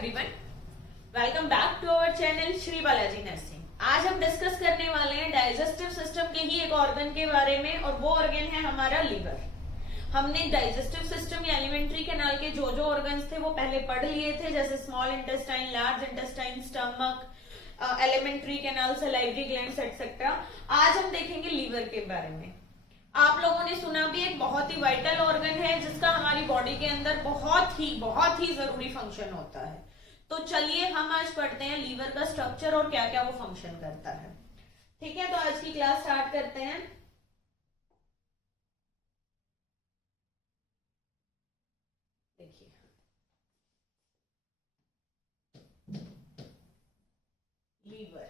Everyone, welcome back to our channel Shri Balaji nursing. आज हम discuss करने वाले हैं डाइजेस्टिव सिस्टम के ही एक ऑर्गन के बारे में, और वो ऑर्गन है हमारा लीवर। हमने डाइजेस्टिव सिस्टम या एलिमेंट्री कैनाल के जो जो ऑर्गन्स थे वो पहले पढ़ लिए थे, जैसे small intestine, large intestine, stomach, alimentary canal, salivary glands etcetera. आज हम देखेंगे लीवर के बारे में। आप लोगों ने सुना भी, एक बहुत ही वाइटल ऑर्गन है जिसका हमारी बॉडी के अंदर बहुत ही जरूरी फंक्शन होता है। तो चलिए हम आज पढ़ते हैं लीवर का स्ट्रक्चर और क्या क्या वो फंक्शन करता है। ठीक है, तो आज की क्लास स्टार्ट करते हैं। देखिए, लीवर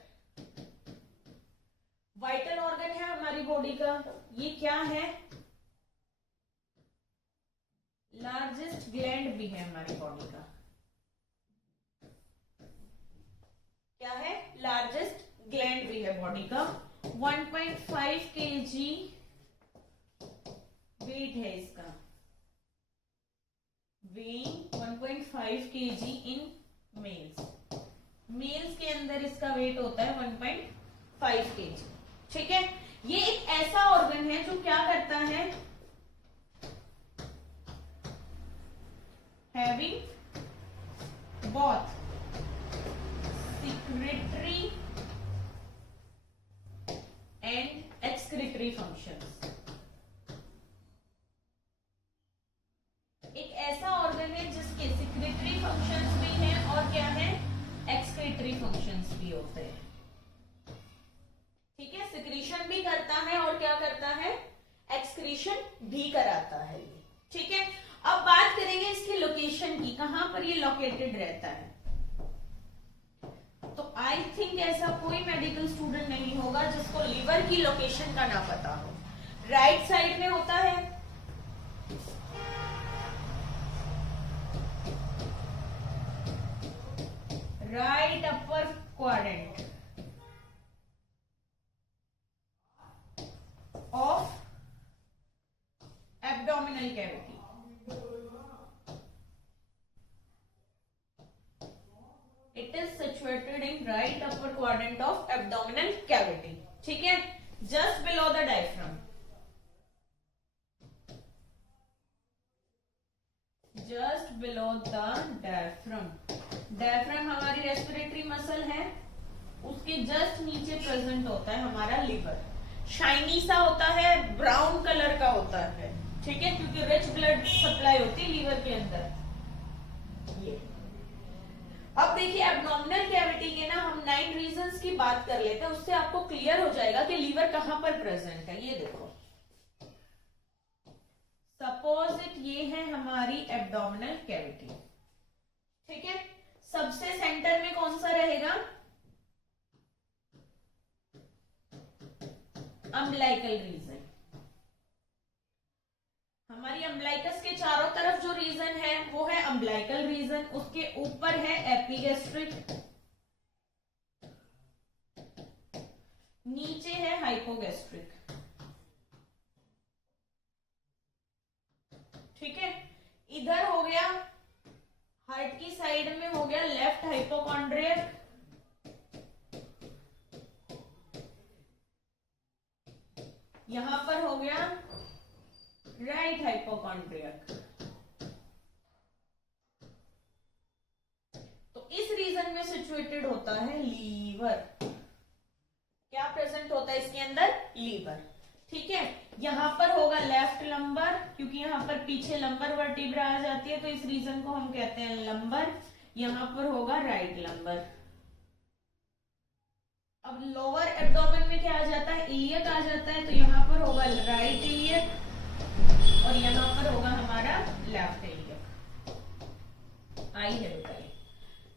वाइटल ऑर्गन है हमारी बॉडी का। ये क्या है? लार्जेस्ट ग्लैंड भी है हमारी बॉडी का। क्या है? लार्जेस्ट ग्लैंड भी है बॉडी का। 1.5 kg वेट है इसका। Weighing 1.5 kg in males. Males के अंदर इसका वेट होता है 1.5 kg। ठीक है, ये एक ऐसा ऑर्गन है जो क्या करता है, having both secretory and excretory functions। एक ऐसा ऑर्गन है जिसके secretory functions भी हैं और क्या है, excretory functions भी होते हैं। ठीक है, सिक्रीशन भी करता है और क्या करता है, एक्सक्रीशन भी कराता है ये। ठीक है, अब बात करेंगे इसकी लोकेशन की, कहां पर ये लोकेटेड रहता है। तो आई थिंक ऐसा कोई मेडिकल स्टूडेंट नहीं होगा जिसको लीवर की लोकेशन का ना पता हो। राइट साइड में होता है, right upper quadrant of abdominal cavity. It is situated in right upper quadrant of abdominal cavity. ठीक है, just below the diaphragm। just below the diaphragm। diaphragm हमारी रेस्पिरेटरी मसल है, उसके जस्ट नीचे प्रेजेंट होता है हमारा लीवर। शाइनी सा होता है, ब्राउन कलर का होता है। ठीक है, क्योंकि रिच ब्लड सप्लाई होती है लीवर के अंदर। ये अब देखिए, एब्डोमिनल कैविटी के ना हम 9 रीजंस की बात कर लेते हैं, उससे आपको क्लियर हो जाएगा कि लीवर कहां पर प्रेजेंट है। ये देखो, सपोज इट ये है हमारी एब्डोमिनल कैविटी। ठीक है, सबसे सेंटर में कौन सा रहेगा, अम्बिलाइकल रीजन। हमारी अम्बिलाइकस के चारों तरफ जो रीजन है वो है अम्बिलाइकल रीजन, उसके ऊपर है एपिगैस्ट्रिक, नीचे है हाइपोगैस्ट्रिक। ठीक है, इधर हो गया हार्ट की साइड में हो गया लेफ्ट हाइपोकॉन्ड्रियक, यहां पर हो गया राइट हाइपोकॉन्ड्रियक। तो इस रीजन में सिचुएटेड होता है लीवर। क्या प्रेजेंट होता है इसके अंदर, लीवर। ठीक है, यहां पर होगा लेफ्ट लंबर, क्योंकि यहां पर पीछे लंबर वर्टिब्रा आ जाती है, तो इस रीजन को हम कहते हैं लंबर। यहां पर होगा राइट लंबर। अब लोअर एब्डोमेन में क्या आ जाता है, इलियक आ जाता है, तो यहां पर होगा राइट इलियक और यहां पर होगा हमारा लेफ्ट इलियक। आई है बताइए।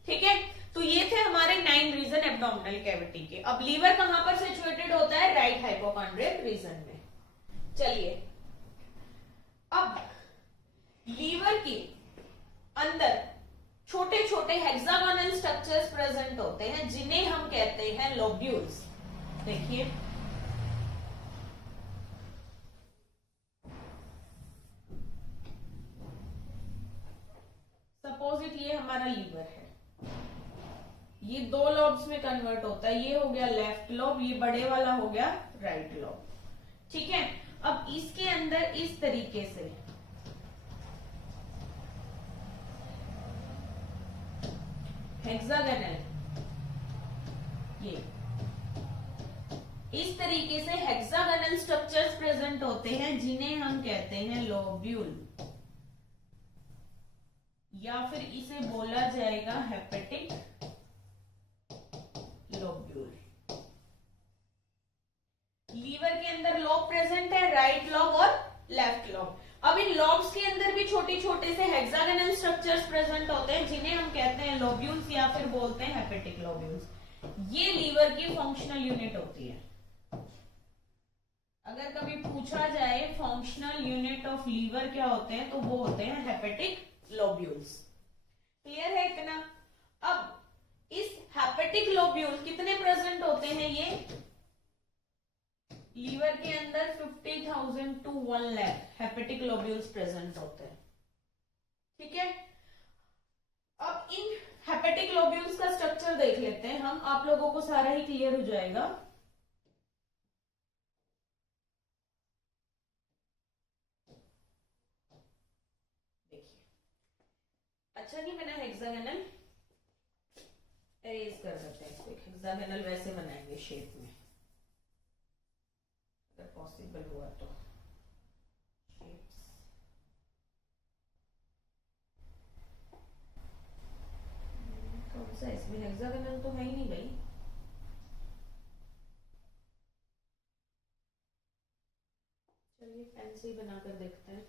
ठीक है, तो ये थे हमारे 9 रीजन एब्डोमिनल कैविटी के। अब लीवर कहां पर सिचुएटेड होता है, राइट हाइपोकॉन्ड्रियक रीजन में। चलिए, अब लीवर के अंदर छोटे छोटे हेक्सागोनल स्ट्रक्चर्स प्रेजेंट होते हैं जिन्हें हम कहते हैं लोब्यूल्स। देखिए, सपोज इट ये हमारा लीवर है। ये 2 लॉब्स में कन्वर्ट होता है, ये हो गया लेफ्ट लॉब, ये बड़े वाला हो गया राइट लॉब। ठीक है, अब इसके अंदर इस तरीके से हेक्सागोनल, ये इस तरीके से हेक्सागोनल स्ट्रक्चर्स प्रेजेंट होते हैं जिन्हें हम कहते हैं लोब्यूल, या फिर इसे बोला जाएगा हेपेटिक लोब्यूल। लीवर के अंदर लॉब प्रेजेंट है, राइट लॉब और लेफ्ट लॉब। अब इन लॉब्स के अंदर भी छोटे छोटे से हेक्सागोनल स्ट्रक्चर्स प्रेजेंट होते हैं जिन्हें हम कहते हैं लोब्यूल्स या फिर बोलते हैं हेपेटिक लोब्यूल्स। ये लीवर की फंक्शनल यूनिट होती है। अगर कभी पूछा जाए फंक्शनल यूनिट ऑफ लीवर क्या होते हैं, तो वो होते हैं हेपेटिक लोब्यूल्स। क्लियर है इतना? अब इस हेपेटिक लोब्यूल कितने प्रेजेंट होते हैं? ये लीवर के अंदर 50,000 to 1 lakh hepatic lobules present होते हैं। ठीक है, अब इन हेपेटिक लोब्यूल्स का स्ट्रक्चर देख लेते हैं हम, आप लोगों को सारा ही क्लियर हो जाएगा। देखिए, अच्छा नहीं बना हेक्सागोनल, एरेज कर देते हैं इसको। हेक्सागोनल वैसे बनाएंगे शेप में, अगर पॉसिबल हुआ तो। कौन सा इसमें हेक्सागोनल तो है ही नहीं भाई। चलिए पेन से ही बनाकर देखते हैं।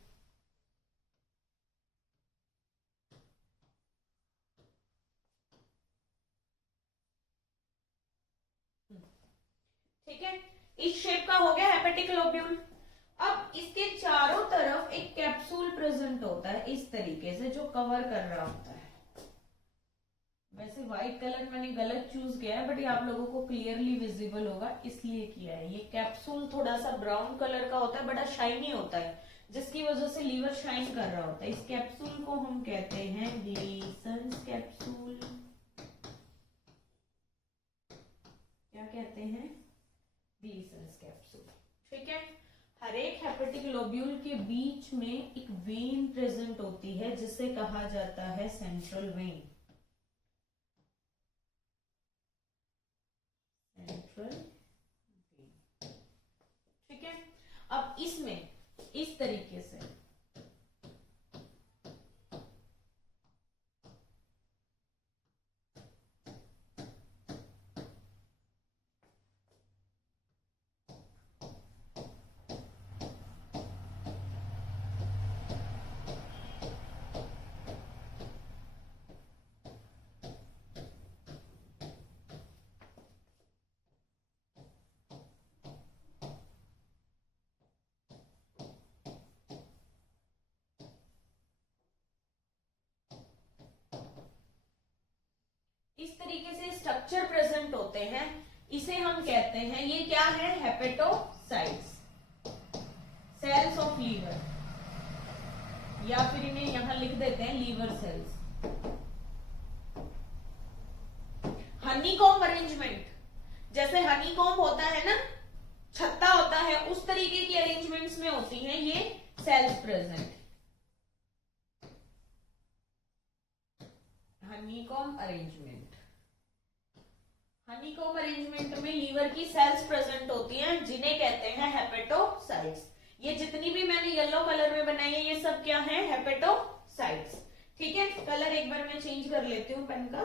ठीक है, इस शेप का हो गया हेपेटिक लोब्यूल। अब इसके चारों तरफ एक कैप्सूल प्रेजेंट होता है इस तरीके से, जो कवर कर रहा होता है। वैसे व्हाइट कलर मैंने गलत चूज किया है, बट ये आप लोगों को क्लियरली विजिबल होगा इसलिए किया है। ये कैप्सूल थोड़ा सा ब्राउन कलर का होता है, बड़ा शाइनी होता है, जिसकी वजह से लीवर शाइन कर रहा होता है। इस कैप्सूल को हम कहते हैं ग्लीसन्स कैप्सूल। क्या कहते हैं? ग्लीसन्स कैप्सूल। ठीक है, हर एक हेपेटिक लोब्यूल के बीच में एक वेन प्रेजेंट होती है जिसे कहा जाता है सेंट्रल वेन। Central vein. ठीक है, अब इसमें इस तरीके से इस तरीके से स्ट्रक्चर प्रेजेंट होते हैं, इसे हम कहते हैं, ये क्या है? हेपेटोसाइट्स, सेल्स ऑफ लीवर, या फिर इन्हें यहां लिख देते हैं लीवर सेल्स। हनीकॉम्ब अरेंजमेंट, जैसे हनीकॉम्ब होता है ना, छत्ता होता है, उस तरीके की अरेंजमेंट्स में होती हैं ये cells present. Honeycomb arrangement, honeycomb arrangement में लीवर की सेल्स प्रेजेंट होती हैं जिन्हें कहते हैं हेपेटोसाइट्स। ये जितनी भी मैंने येलो कलर में बनाई है, ये सब क्या है? हेपेटोसाइट्स। ठीक है, कलर एक बार मैं चेंज कर लेती हूँ पेन का।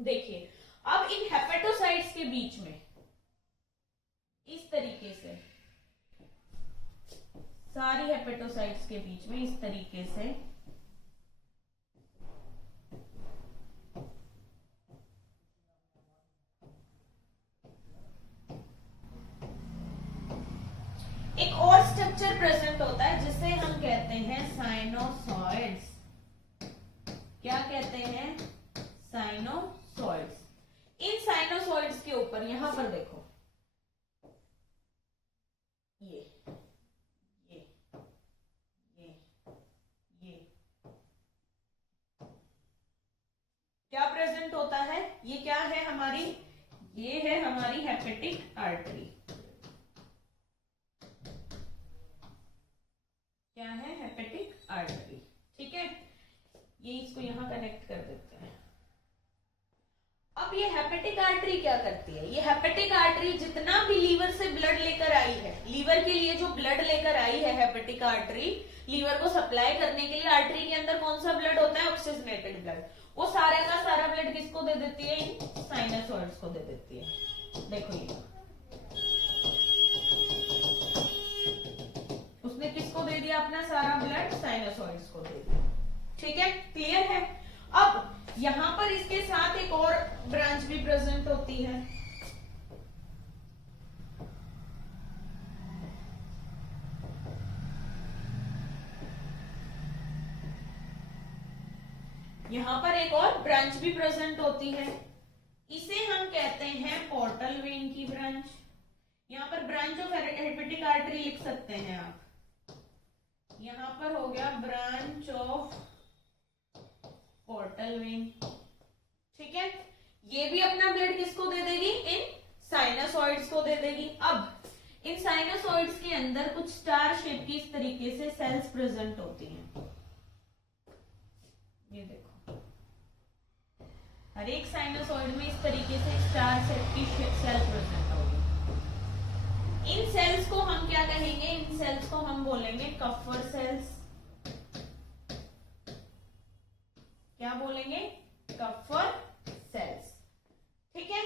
देखिए, अब इन हेपेटोसाइट्स के बीच में इस तरीके से, सारी हेपेटोसाइट्स के बीच में इस तरीके से एक और स्ट्रक्चर प्रेजेंट होता है जिसे हम कहते हैं साइनोसॉइड्स। क्या कहते हैं? साइनोसॉइड्स। इन साइनोसॉइड्स के ऊपर यहां पर देखो, ये ये ये ये क्या प्रेजेंट होता है? ये क्या है हमारी, ये है हमारी हेपेटिक आर्टरी। क्या है, हेपेटिक आर्टरी। ठीक है, ये इसको यहां कनेक्ट कर देते हैं। अब ये हेपेटिक आर्टरी क्या करती है, ये हेपेटिक आर्टरी जितना भी लीवर से ब्लड लेकर आई है, लीवर के लिए जो ब्लड लेकर आई है हेपेटिक आर्टरी, लीवर को सप्लाई करने के लिए आर्टरी के अंदर कौन सा ब्लड होता है, ऑक्सीजनेटेड ब्लड, वो सारा का सारा ब्लड किसको दे देती है, इन साइनसॉइड्स को दे देती है। देखो ये उसने किसको दे दिया, अपना सारा ब्लड साइनसॉइड्स को दे दिया। ठीक है, क्लियर है। अब यहां पर इसके साथ एक और ब्रांच भी प्रेजेंट होती है, यहां पर एक और ब्रांच भी प्रेजेंट होती है, इसे हम कहते हैं पोर्टल वेन की ब्रांच। यहां पर ब्रांच ऑफ हेपेटिक आर्टरी लिख सकते हैं आप, यहां पर हो गया ब्रांच ऑफ पोर्टल वेन। ठीक है, ये भी अपना ब्लड किसको दे देगी, इन साइनसॉइड्स को दे देगी। अब इन साइनसॉइड्स के अंदर कुछ स्टार शेप की इस तरीके से सेल्स प्रेजेंट होती हैं। ये देखो, हर एक साइनसॉइड में इस तरीके से स्टार शेप की सेल प्रेजेंट होगी। इन सेल्स को हम क्या कहेंगे, इन सेल्स को हम बोलेंगे कफर सेल्स। क्या बोलेंगे, कफर सेल्स। ठीक है,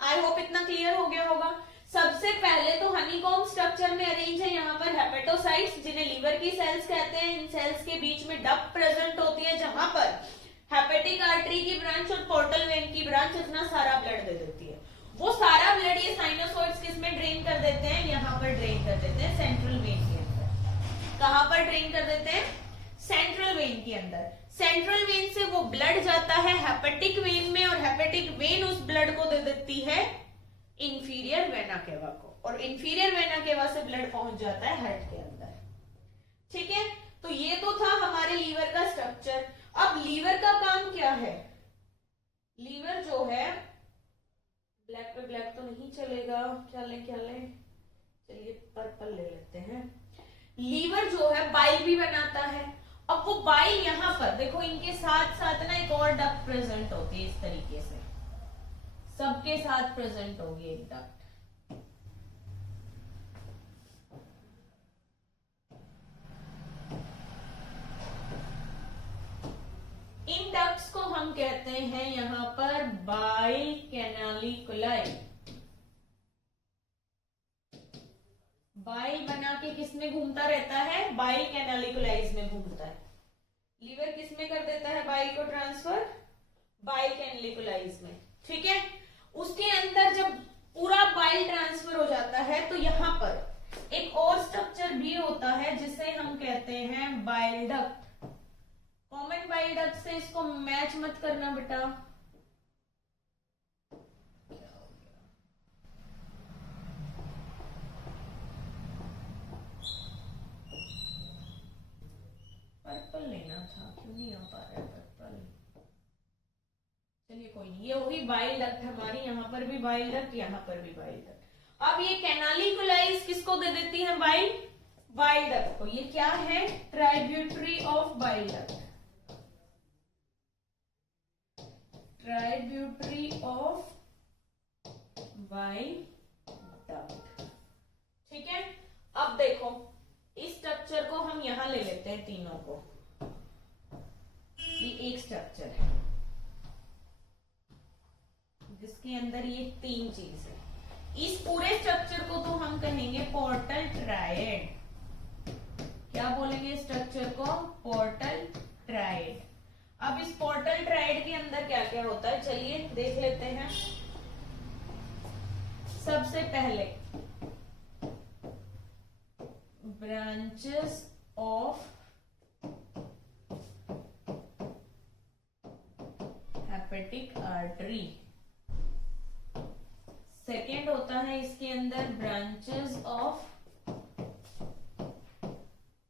आई होप इतना क्लियर हो गया होगा। सबसे पहले तो हनीकॉम्ब स्ट्रक्चर में अरेंज है यहाँ पर हेपेटोसाइट्स, जिन्हें लीवर की सेल्स कहते हैं। इन सेल्स के बीच में डक्ट प्रेजेंट होती है, जहां पर हेपेटिक आर्टरी की ब्रांच और पोर्टल वेन की ब्रांच इतना सारा ब्लड दे देती है। वो सारा ब्लड ये साइनोसॉइड्स किसमें ड्रेन कर देते हैं, यहाँ पर ड्रेन कर देते हैं सेंट्रल वेन के अंदर। कहां पर ड्रेन कर देते हैं, सेंट्रल वेन के अंदर। सेंट्रल वेन से वो ब्लड जाता है हेपेटिक वेन में, और हेपेटिक वेन उस ब्लड को दे देती है इंफीरियर वेना केवा को, और इंफीरियर वेना केवा से ब्लड पहुंच जाता है हार्ट के अंदर। ठीक है, तो ये तो था हमारे लीवर का स्ट्रक्चर। अब लीवर का काम क्या है, लीवर जो है, ब्लैक पे ब्लैक तो नहीं चलेगा, क्या लें, चलिए पर्पल ले लेते हैं। लीवर जो है बाइल भी बनाता है। अब वो बाइल यहाँ पर देखो, इनके साथ साथ ना एक और डक्ट प्रेजेंट होती है, इस तरीके से सबके साथ प्रेजेंट होगी एक डक्ट। इन डक्ट्स को हम कहते हैं यहाँ पर बाइल कैनालिकुलाई। बाइल बना के किसमें घूमता रहता है, बाइल कैनालिकुलाइज में घूमता है। लीवर किसमें कर देता है बाइल को ट्रांसफर, बाइल कैनालिकुलाइज में। ठीक है, उसके अंदर जब पूरा बाइल ट्रांसफर हो जाता है तो यहाँ पर एक और स्ट्रक्चर भी होता है जिसे हम कहते हैं bile duct. Common bile duct से इसको मैच मत करना बेटा, पर्पल लेना था, क्यों नहीं आ पा रहा है पर्पल। चलिए कोई नहीं, ये वही बाइल डक्ट हमारी, यहाँ पर भी बाइल डक्ट, यहाँ पर भी बाइल डक्ट। अब ये कैनालिकुलाइज किसको दे देती है बाइल, बाइल डक्ट को। ये क्या है, tributary of bile duct, tributary of bile duct. ठीक है, अब देखो इस स्ट्रक्चर को हम यहां ले लेते हैं, तीनों को, ये एक स्ट्रक्चर है जिसके अंदर ये तीन चीज है। इस पूरे स्ट्रक्चर को तो हम कहेंगे पोर्टल ट्रायड। क्या बोलेंगे स्ट्रक्चर को, पोर्टल ट्रायड। अब इस पोर्टल ट्रायड के अंदर क्या क्या होता है, चलिए देख लेते हैं। सबसे पहले branches of hepatic artery. Second होता है इसके अंदर branches of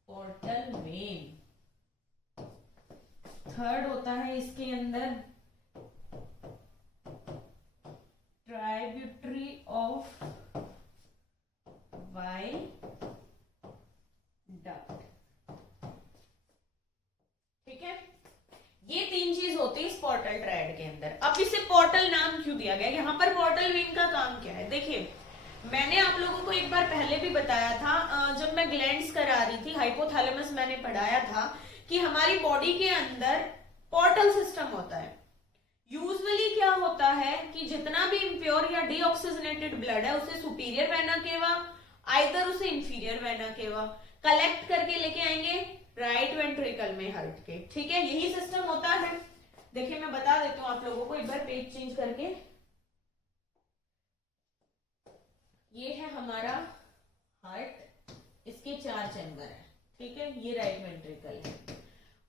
portal vein. Third होता है इसके अंदर ट्राइब्यूटरी ऑफ बाइल डक्ट। ठीक है, ये 3 चीज होती है इस पोर्टल ट्रायड के अंदर। अब इसे पोर्टल नाम क्यों दिया गया? यहाँ पर पोर्टल वेन का काम क्या है? देखिए, मैंने आप लोगों को एक बार पहले भी बताया था, जब मैं ग्लैंड्स करा रही थी, हाइपोथैलेमस मैंने पढ़ाया था कि हमारी बॉडी के अंदर पोर्टल सिस्टम होता है। यूजुअली क्या होता है कि जितना भी इम्प्योर या डीऑक्सीजनेटेड ब्लड है उसे सुपीरियर वेना केवा, आइदर उसे इंफीरियर वेना केवा कलेक्ट करके लेके आएंगे राइट वेंट्रिकल में हार्ट के। ठीक है, यही सिस्टम होता है। देखिए, मैं बता देती हूँ आप लोगों को एक बार पेज चेंज करके। ये है हमारा हार्ट, इसके 4 चैम्बर है। ठीक है, ये राइट वेंट्रिकल है।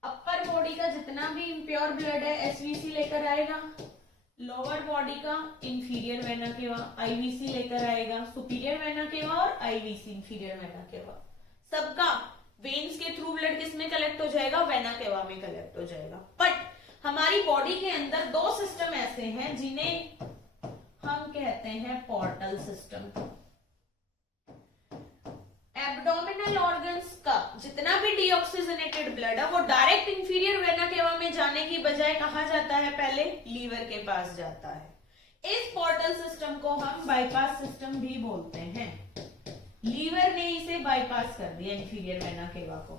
अपर बॉडी का जितना भी इम्प्योर ब्लड है एसवीसी लेकर आएगा, लोअर बॉडी का इंफीरियर वेना केवा आईवीसी लेकर आएगा, सुपीरियर वेना केवा और आईवीसी इंफीरियर वेना केवा। सबका वेन्स के थ्रू ब्लड किस में कलेक्ट हो जाएगा? वेना केवा में कलेक्ट हो जाएगा। बट हमारी बॉडी के अंदर 2 सिस्टम ऐसे हैं जिन्हें हम कहते हैं पोर्टल सिस्टम। एब्डोमिनल ऑर्गन्स का जितना भी डीऑक्सीजनेटेड ब्लड है वो डायरेक्ट इंफीरियर वेना केवा में जाने की बजाय कहा जाता है? पहले लीवर के पास जाता है। इस पोर्टल सिस्टम को हम बाईपास सिस्टम भी बोलते हैं। लीवर ने इसे बाईपास कर दिया इंफीरियर वेना केवा को।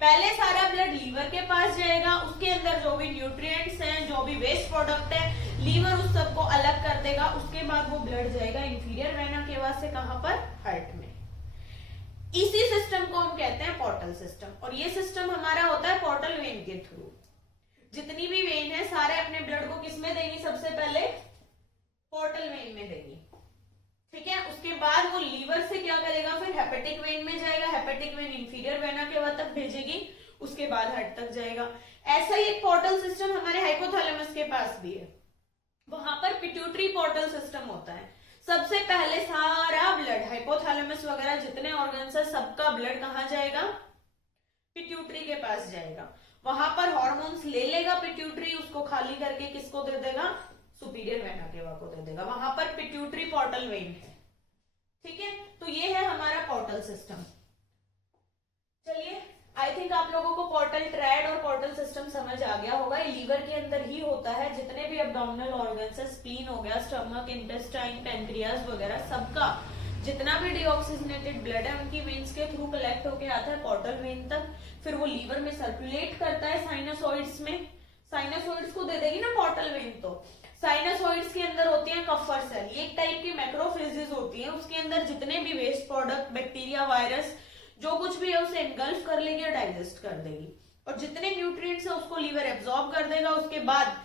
पहले सारा ब्लड लीवर के पास जाएगा, उसके अंदर जो भी न्यूट्रिएंट्स हैं, जो भी वेस्ट प्रोडक्ट है, लीवर उस सबको अलग कर देगा। उसके बाद वो ब्लड जाएगा इंफीरियर वेना केवा से कहां पर? हार्ट में। इसी सिस्टम को हम कहते हैं पोर्टल सिस्टम। और ये सिस्टम हमारा होता है पोर्टल वेन के थ्रू। जितनी भी वेन है सारे अपने ब्लड को किस में देंगी? सबसे पहले पोर्टल वेन में देंगी। ठीक है, उसके बाद वो लीवर से क्या करेगा? फिर हेपेटिक वेन में जाएगा, hepatic when inferior vena cava तक भेजेगी, उसके बाद हार्ट तक जाएगा। ऐसा ही एक पोर्टल सिस्टम हमारे हाइपोथैलेमस के पास भी है। वहां पर पिट्यूटरी पोर्टल सिस्टम होता है। सबसे पहले सारा ब्लड, हाइपोथैलेमस वगैरह जितने ऑर्गन्स है, सबका ब्लड कहां जाएगा? पिट्यूटरी के पास जाएगा। वहां पर हॉर्मोन्स ले लेगा पिट्यूटरी, उसको खाली करके किसको दे देगा? सुपीरियर वेना केवा को दे देगा। वहां पर पिट्यूटरी पोर्टल वेन है। ठीक है, तो ये है हमारा पोर्टल सिस्टम। चलिए, आई थिंक आप लोगों को पोर्टल ट्रायड और पोर्टल सिस्टम समझ आ गया होगा। ये लीवर के अंदर ही होता है। जितने भी एब्डोमिनल ऑर्गन्स है, स्प्लीन हो गया, स्टमक, इंटेस्टाइन, पैंक्रियाज वगैरह, सबका जितना भी डीऑक्सीजनेटेड ब्लड है उनकी वेन्स के थ्रू कलेक्ट होके आता है पोर्टल वेन तक। फिर वो लीवर में सर्कुलेट करता है साइनसोइड्स में। साइनसोइड्स को दे देगी ना पोर्टल वेन। तो साइनसोइड्स के अंदर होती है कफर सेल, ये एक टाइप की मैक्रोफेजेस होती है। उसके अंदर जितने भी वेस्ट प्रोडक्ट, बैक्टीरिया, वायरस, जो कुछ भी है उसे एनगल्फ कर लेगी और डाइजेस्ट कर देगी। और जितने न्यूट्रिएंट्स है उसको लीवर एब्जॉर्ब कर देगा। उसके बाद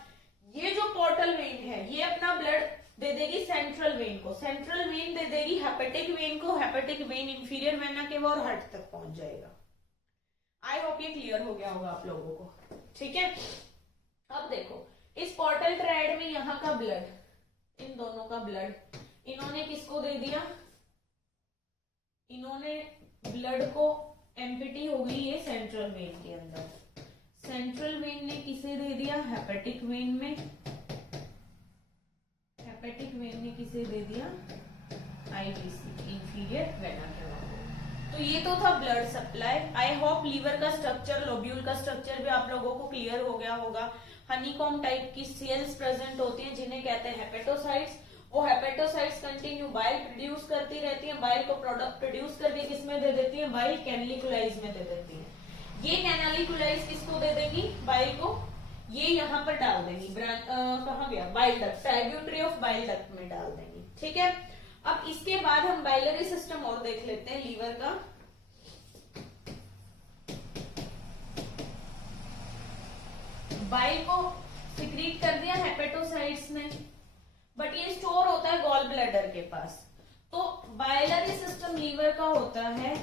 ये जो पोर्टल वेन है ये अपना ब्लड दे देगी सेंट्रल वेन को, सेंट्रल वेन दे देगी हेपेटिक वेन को, hepatic when inferior vena cava और हार्ट तक पहुंच जाएगा। आई होप ये क्लियर हो गया होगा आप लोगों को। ठीक है, अब देखो इस पोर्टल ट्रायड में यहाँ का ब्लड, इन दोनों का ब्लड इन्होंने किसको दे दिया? इन्होंने ब्लड को, एम्पिटी हो गई ये सेंट्रल वेन के अंदर। सेंट्रल वेन ने किसे दे दिया? हेपेटिक वेन में। हेपेटिक वेन ने किसे दे दिया? IVC, inferior vena cava. तो ये तो था blood supply. I hope liver का स्ट्रक्चर, लोब्यूल का स्ट्रक्चर भी आप लोगों को क्लियर हो गया होगा। हनीकॉम टाइप की सेल्स प्रेजेंट होती हैं जिन्हें कहते हैं हेपेटोसाइट्स। वो हेपेटोसाइट्स कंटिन्यू बाइल प्रोड्यूस करती रहती हैं। बाइल को प्रोडक्ट प्रोड्यूस करके किसमें दे देती है? बाइल कैनालिकुलाइज में दे देती है। ये कैनालिकुलाइज किसको दे देंगी? बाइल को। ये यहाँ पर डाल देंगी, कहाँ गया? Bile duct, tributary of bile duct में डाल देंगी। ठीक है, अब इसके बाद हम बाइलरी सिस्टम और देख लेते हैं लीवर का। बाइल को सिक्रीट कर दिया हेपेटोसाइट्स ने, बट ये स्टोर होता है गॉल ब्लैडर के पास। तो बाइलरी सिस्टम लीवर का होता है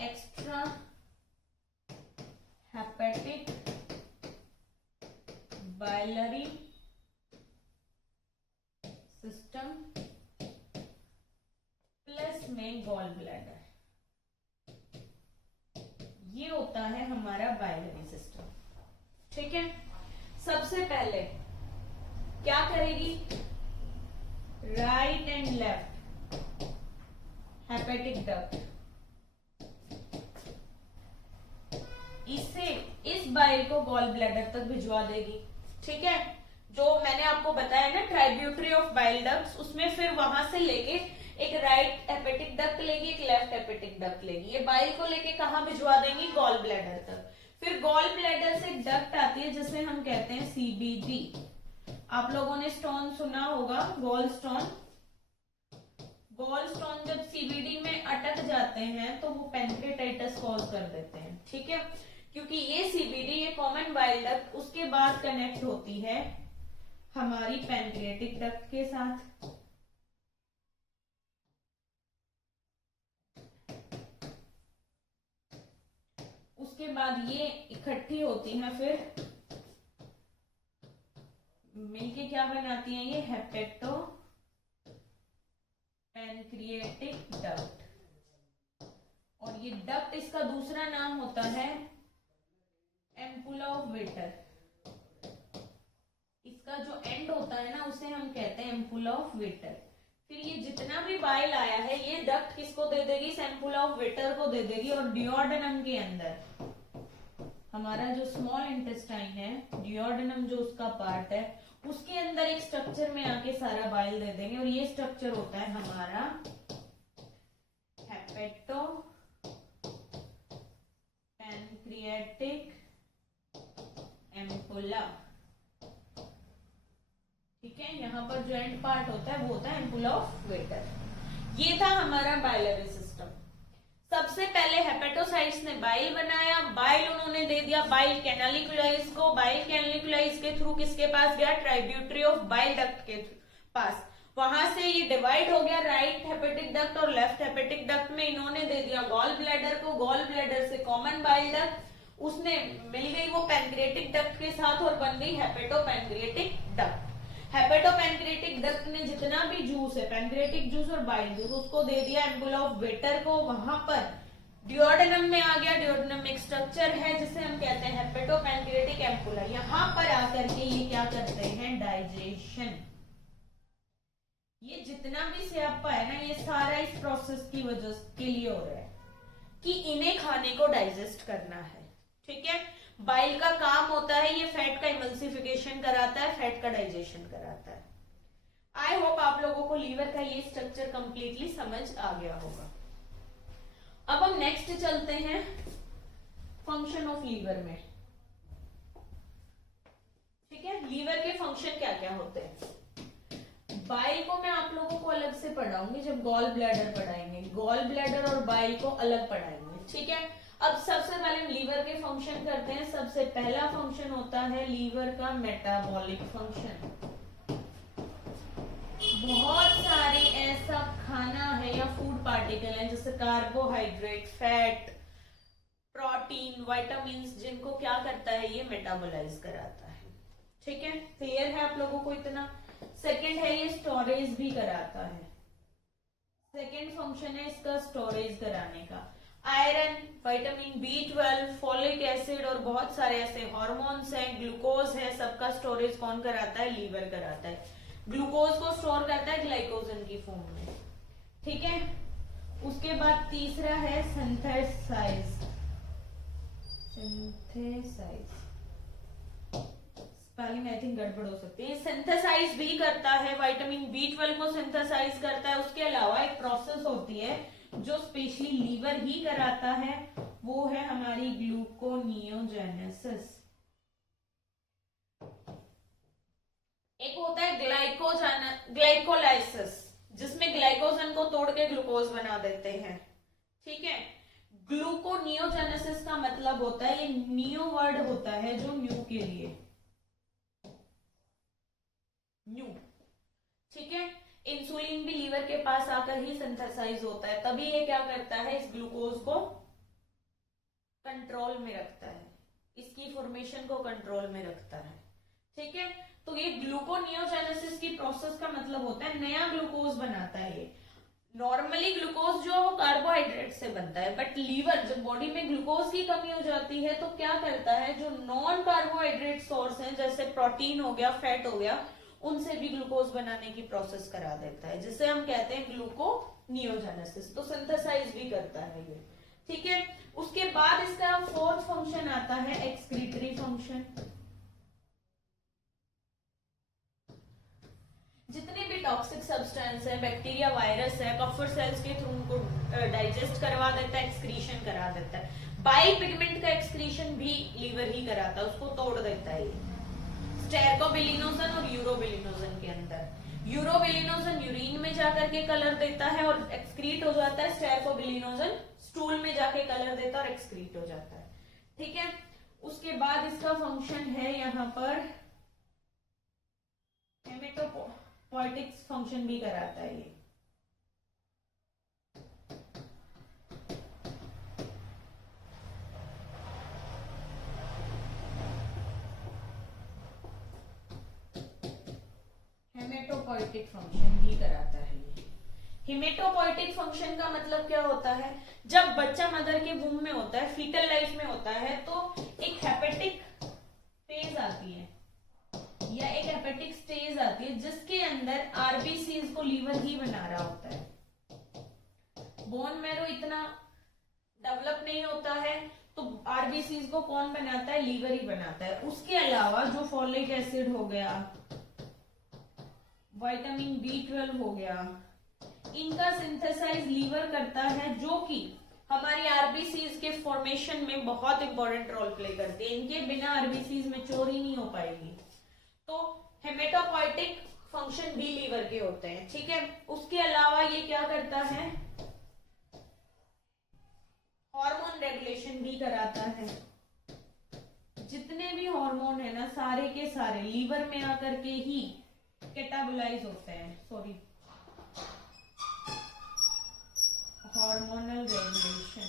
extra hepatic biliary system plus में गॉल ब्लैडर। ये होता है हमारा बाइलरी सिस्टम। ठीक है, सबसे पहले क्या करेगी, right and left hepatic duct, इससे इस बाइल को गॉल ब्लैडर तक भिजवा देगी। ठीक है, जो मैंने आपको बताया ना ट्राइब्यूटरी ऑफ बाइल डक्ट्स, उसमें फिर वहां से लेके एक राइट हेपेटिक डक्ट लेगी, एक लेफ्ट हेपेटिक डक्ट लेगी, ये बाइल को लेके कहाँ भिजवा देंगी, गॉल ब्लैडर तक। फिर गॉल ब्लैडर से डक्ट आती है जिसे हम कहते हैं सीबीडी। आप लोगों ने स्टोन सुना होगा, गॉल स्टोन। गॉल स्टोन जब सीबीडी में अटक जाते हैं तो वो पैंक्रेटाइटिस कॉज कर देते हैं। ठीक है, क्योंकि ये सीबीडी, ये कॉमन बाइल डक्ट, उसके बाद कनेक्ट होती है हमारी पैंक्रियाटिक डक्ट के साथ। उसके बाद ये इकट्ठी होती हैं, फिर मिलके क्या बनाती हैं, ये हेपेटो पैंक्रियाटिक डक्ट। और ये डक्ट, इसका दूसरा नाम होता है एम्पुला ऑफ वेटर। इसका जो एंड होता है ना, उसे हम कहते हैं एम्पुला ऑफ वेटर। फिर ये जितना भी बाइल आया है, ये डक्ट किसको दे देगी, एम्पुला ऑफ वेटर को दे देगी। और डियोडेनम के अंदर हमारा जो स्मॉल इंटेस्टाइन है, डियोडेनम जो उसका पार्ट है, उसके अंदर एक स्ट्रक्चर में आके सारा बाइल दे देंगे। और ये स्ट्रक्चर होता है हमारा हेपेटो पैंक्रियाटिक एम्पुला। ठीक है, यहाँ पर जो एंड पार्ट होता है वो होता है एम्पुला ऑफ वेटर। ये था हमारा बाइलरी सिस्टम। सबसे पहले हेपेटोसाइट्स ने बाइल बनाया, बाइल उन्होंने दे दिया बाइल कैनालिकुलाइज को, बाइल कैनालिकुलाइज के थ्रू किसके पास गया, ट्राइब्यूटरी ऑफ बाइल डक्ट के पास। वहां से ये डिवाइड हो गया, राइट हेपेटिक डक्ट और लेफ्ट हेपेटिक डक्ट में इन्होंने दे दिया गॉल ब्लैडर को, गॉल ब्लैडर से कॉमन बाइल डक्ट, उसने मिल गई वो पैंक्रियाटिक डक्ट के साथ और बन गई hepato pancreatic duct. Hepato pancreatic duct ने जितना भी जूस है, पैंक्रियाटिक जूस और बाइल जूस, उसको दे दिया एम्पुला ऑफ वेटर को। वहां पर डियोडेनम में आ गया, डियोडेनम एक स्ट्रक्चर है जिसे हम कहते हैं हेपेटो पैंक्रियाटिक एम्पुला। यहां पर आकर के ये क्या करते हैं, डाइजेशन। ये जितना भी स्यापा है ना, ये सारा इस प्रोसेस की वजह के लिए हो रहा है कि इन्हें खाने को डाइजेस्ट करना है। ठीक है, बाइल का काम होता है ये फैट का इमल्सिफिकेशन कराता है, फैट का डाइजेशन कराता है। आई होप आप लोगों को लीवर का ये स्ट्रक्चर कंप्लीटली समझ आ गया होगा। अब हम नेक्स्ट चलते हैं फंक्शन ऑफ लीवर में। ठीक है, लीवर के फंक्शन क्या क्या होते हैं। बाइल को मैं आप लोगों को अलग से पढ़ाऊंगी जब गॉल ब्लैडर पढ़ाएंगे, गॉल ब्लैडर और बाइल को अलग पढ़ाएंगे। ठीक है, अब सबसे पहले हम लीवर के फंक्शन करते हैं। सबसे पहला फंक्शन होता है लीवर का मेटाबॉलिक फंक्शन। बहुत सारे ऐसा खाना है या फूड पार्टिकल है जैसे कार्बोहाइड्रेट, फैट, प्रोटीन, विटामिन, जिनको क्या करता है, ये मेटाबोलाइज कराता है। ठीक है, क्लियर है आप लोगों को इतना। सेकेंड है ये स्टोरेज भी कराता है, सेकेंड फंक्शन है इसका स्टोरेज कराने का। Iron, vitamin B12, folic acid और बहुत सारे ऐसे हार्मोन्स हैं, ग्लूकोज है, सबका स्टोरेज कौन कराता है, लीवर कराता है। ग्लूकोज को स्टोर करता है ग्लाइकोजन की फॉर्म में। ठीक है, उसके बाद तीसरा है सिंथेसाइज। स्पेलिंग आई थिंक गड़बड़ हो सकती है। सिंथेसाइज भी करता है, विटामिन B12 को सिंथेसाइज करता है। उसके अलावा एक प्रोसेस होती है जो स्पेशली लीवर ही कराता है, वो है हमारी ग्लूकोनियोजेनेसिस। एक होता है ग्लाइकोलाइसिस, जिसमें ग्लाइकोजन को तोड़ के ग्लूकोज बना देते हैं। ठीक है, ग्लूकोनियोजेनेसिस का मतलब होता है, ये नियो वर्ड होता है जो न्यू के लिए, न्यू। ठीक है, इंसुलिन भी लीवर के पास आकर ही सिंथेसाइज होता है, तभी ये क्या करता है, इस ग्लूकोज को कंट्रोल में रखता है, इसकी फॉर्मेशन को कंट्रोल में रखता है। ठीक है, तो ये ग्लूकोनियोजेनेसिस की प्रोसेस का मतलब होता है नया ग्लूकोज बनाता है। ये नॉर्मली ग्लूकोज जो वो कार्बोहाइड्रेट से बनता है, बट लीवर जब बॉडी में ग्लूकोज की कमी हो जाती है तो क्या करता है, जो नॉन कार्बोहाइड्रेट सोर्स है जैसे प्रोटीन हो गया, फैट हो गया, उनसे भी ग्लूकोज बनाने की प्रोसेस करा देता है, जिसे हम कहते हैं ग्लूकोनियोजेनेसिस। तो सिंथेसाइज भी करता है ये, ठीक है। उसके बाद इसका फोर्थ फंक्शन आता है एक्सक्रीटरी फंक्शन। जितने भी टॉक्सिक सब्सटेंस है, बैक्टीरिया, वायरस है, कफर सेल्स के थ्रू उनको डाइजेस्ट करवा देता है, एक्सक्रीशन करा देता है। बाइल पिगमेंट का एक्सक्रीशन भी लीवर ही कराता है, उसको तोड़ देता है ये स्टेरकोबिलिनोजन और यूरोबिलिनोजन के अंदर। यूरोबिलिनोजन यूरिन में जाकर के कलर देता है और एक्सक्रीट हो जाता है, स्टेरकोबिलिनोजन स्टूल में जाके कलर देता है और एक्सक्रीट हो जाता है, ठीक है। उसके बाद इसका फंक्शन है यहाँ पर हेमेटोपोइटिक्स फंक्शन भी कराता है ये। हेमेटोपोइटिक फंक्शन भी कराता है ये। हेमेटोपोइटिक फंक्शन का मतलब क्या होता है, जब बच्चा मदर के वूम में होता है, फीटल लाइफ में होता है, तो एक हेपेटिक फेज आती है या एक हेपेटिक स्टेज आती है, जिसके अंदर आरबीसीज को लीवर ही बना रहा होता है। बोन मैरो इतना डेवलप नहीं होता है, तो आरबीसीज को कौन बनाता है, लीवर ही बनाता है। उसके अलावा जो फॉलिक एसिड हो गया, विटामिन B12 हो गया, इनका सिंथेसाइज लीवर करता है, जो कि हमारी आरबीसीज के फॉर्मेशन में बहुत इंपॉर्टेंट रोल प्ले करते हैं। इनके बिना आरबीसीज मैच्योर ही नहीं हो पाएगी। तो हेमेटोपोइटिक फंक्शन भी लीवर के होते हैं, ठीक है। उसके अलावा ये क्या करता है, हार्मोन रेगुलेशन भी कराता है। जितने भी हार्मोन है ना, सारे के सारे लीवर में आकर के ही कैटाबोलाइज होते हैं, सॉरी, हार्मोनल रेगुलेशन।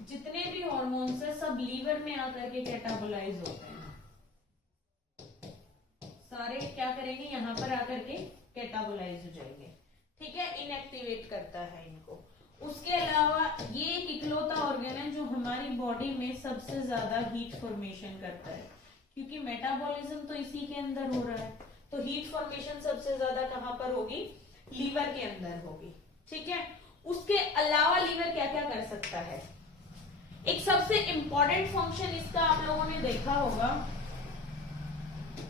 जितने भी हार्मोन्स है सब लीवर में आकर के कैटाबोलाइज होते हैं, सारे क्या करेंगे, यहाँ पर आकर के कैटाबोलाइज हो जाएंगे, ठीक है। इनएक्टिवेट करता है इनको। उसके अलावा ये एक इकलौता ऑर्गन है जो हमारी बॉडी में सबसे ज्यादा हीट फॉर्मेशन करता है, क्योंकि मेटाबॉलिज्म तो इसी के अंदर हो रहा है, तो हीट फॉर्मेशन सबसे ज्यादा कहां पर होगी, लीवर के अंदर होगी, ठीक है। उसके अलावा लीवर क्या क्या कर सकता है, एक सबसे इंपॉर्टेंट फंक्शन इसका आप लोगों ने देखा होगा,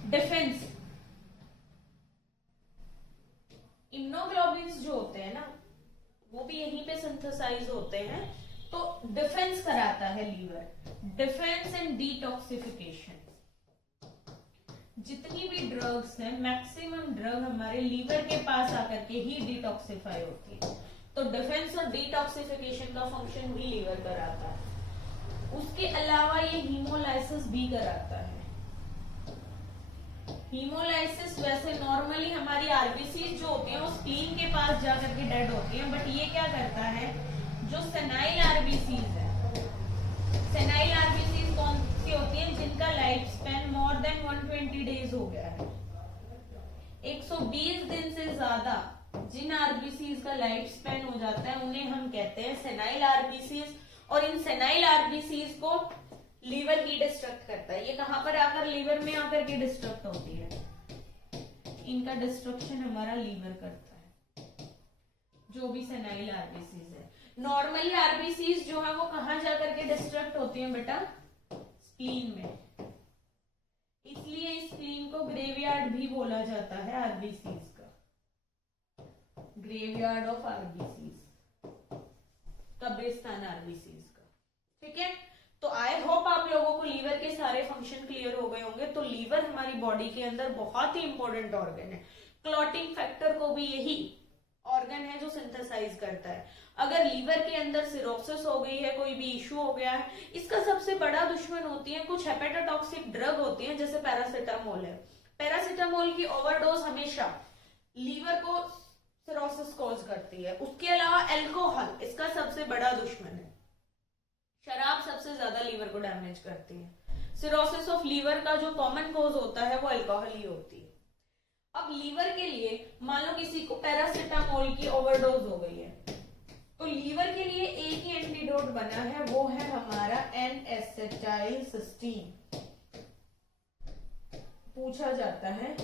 डिफेंस। इम्यूनोग्लोबुलिन्स जो होते हैं ना, वो भी यहीं पे सिंथेसाइज होते हैं, तो डिफेंस कराता है लीवर। Defence and detoxification. जितनी भी ड्रग्स हैं, मैक्सिमम ड्रग हमारे लीवर के पास आकर के ही डिटॉक्सिफाई होती है, तो डिफेंस और डिटॉक्सिफिकेशन का फंक्शन भी लीवर कराता है। उसके अलावा ये हीमोलाइसिस भी कराता है। हीमोलाइसिस वैसे नॉर्मली हमारी आरबीसी जो होती है वो स्प्लीन के पास जाकर के डेड होती है, बट ये क्या करता है, जो सेनाइल आरबीसीज है, सेनाइल आरबीसीज कौन सी होती है, जिनका life span more than 120 days हो गया है, 120 दिन से ज्यादा जिन आरबीसीज का लाइफ स्पैन हो जाता है उन्हें हम कहते हैं सेनाइल आरबीसीज। और इन सेनाइल आरबीसीज को लीवर ही डिस्ट्रक्ट करता है। ये कहां पर आकर, लीवर में आकर के डिस्ट्रक्ट होती है, इनका डिस्ट्रक्शन हमारा लीवर करता है, जो भी सेनाइल आरबीसीज है। नॉर्मली आरबीसीज जो है वो कहां जाकर के डिस्ट्रक्ट होती है बेटा, स्प्लीन में, इसलिए स्प्लीन को ग्रेवयार्ड भी बोला जाता है आरबीसीज का, ग्रेवयार्ड ऑफ आरबीसीज, कब्रिस्तान आरबीसीज का, ठीक है। तो आई होप आप लोगों को लीवर के सारे फंक्शन क्लियर हो गए होंगे। तो लीवर हमारी बॉडी के अंदर बहुत ही इंपॉर्टेंट ऑर्गन है। क्लॉटिंग फैक्टर को भी यही ऑर्गन है जो सिंथेसाइज करता है। अगर लीवर के अंदर सिरोसिस हो गई है, कोई भी इश्यू हो गया है, इसका सबसे बड़ा दुश्मन होती है कुछ हेपेटोटॉक्सिक ड्रग होती है, जैसे पैरासिटामोल है। पैरासिटामोल की ओवरडोज हमेशा लीवर को सिरोसिस कॉज करती है। उसके अलावा अल्कोहल इसका सबसे बड़ा दुश्मन है। शराब सबसे ज्यादा लीवर को डैमेज करती है। सिरोसिस ऑफ लीवर का जो कॉमन कॉज होता है वो अल्कोहल ही होती है। अब लीवर के लिए मान लो किसी को पैरासिटामोल की ओवरडोज हो गई है, तो लीवर के लिए एक ही एंटीडोट बना है, वो है हमारा N-एसिटाइलसिस्टीन। पूछा जाता है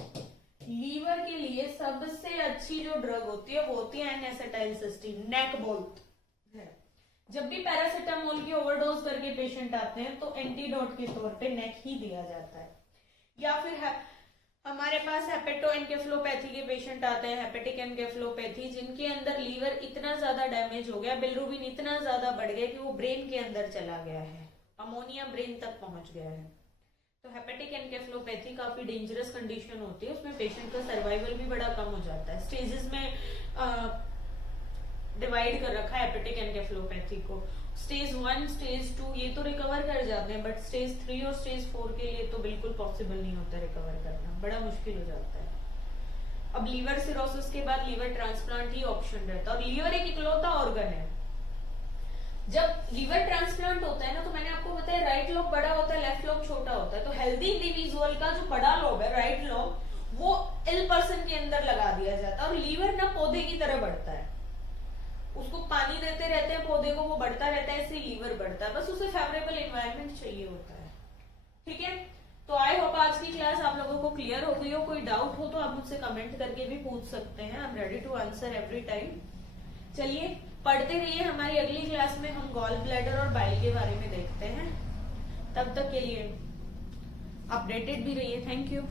लीवर के लिए सबसे अच्छी जो ड्रग होती है वो होती है एन-एसिटाइलसिस्टीन, नेक बोलते है। जब भी पैरासिटामोल की ओवरडोज करके पेशेंट आते हैं तो एंटीडोट के तौर पे नेक ही दिया जाता है। या फिर हमारे पास हेपेटो एनकेफ्लोपैथी के पेशेंट आते हैं, हेपेटिक एनकेफ्लोपैथी, जिनके अंदर लीवर इतना ज्यादा डैमेज हो गया, बिलिरुबिन इतना ज्यादा बढ़ गया कि वो ब्रेन के अंदर चला गया है, अमोनिया ब्रेन तक पहुंच गया है। तो हेपेटिक एनकेफ्लोपैथी काफी डेंजरस कंडीशन होती है, उसमें पेशेंट का सर्वाइवल भी बड़ा कम हो जाता है। स्टेजेस में डिवाइड कर रखा है हेपेटिक एनकेफ्लोपैथी को, स्टेज 1, स्टेज 2 ये तो रिकवर कर जाते हैं, बट स्टेज 3 और स्टेज 4 के लिए तो बिल्कुल पॉसिबल नहीं होता रिकवर करना, बड़ा मुश्किल हो जाता है। अब लीवर सिरोसिस के बाद लीवर ट्रांसप्लांट ही ऑप्शन रहता है, और लीवर एक इकलौता ऑर्गन है। जब लीवर ट्रांसप्लांट होता है ना, तो मैंने आपको बताया राइट लोब बड़ा होता है, लेफ्ट लोब छोटा होता है। तो हेल्दी इंडिविजुअल का जो बड़ा लोब है, राइट लोब, वो इल पर्सन के अंदर लगा दिया जाता है। और लीवर ना पौधे की तरह बढ़ता है, उसको पानी देते रहते हैं पौधे को, वो बढ़ता रहता है, ऐसे लीवर बढ़ता है, बस उसे फेवरेबल एनवायरनमेंट चाहिए होता है। ठीक है, तो आई होप आज की क्लास आप लोगों को क्लियर हो गई हो। कोई डाउट हो तो आप मुझसे कमेंट करके भी पूछ सकते हैं, I am ready to answer every time. चलिए पढ़ते रहिए, हमारी अगली क्लास में हम गॉल ब्लैडर और बाइल के बारे में देखते हैं। तब तक के लिए अपडेटेड भी रहिए। Thank you.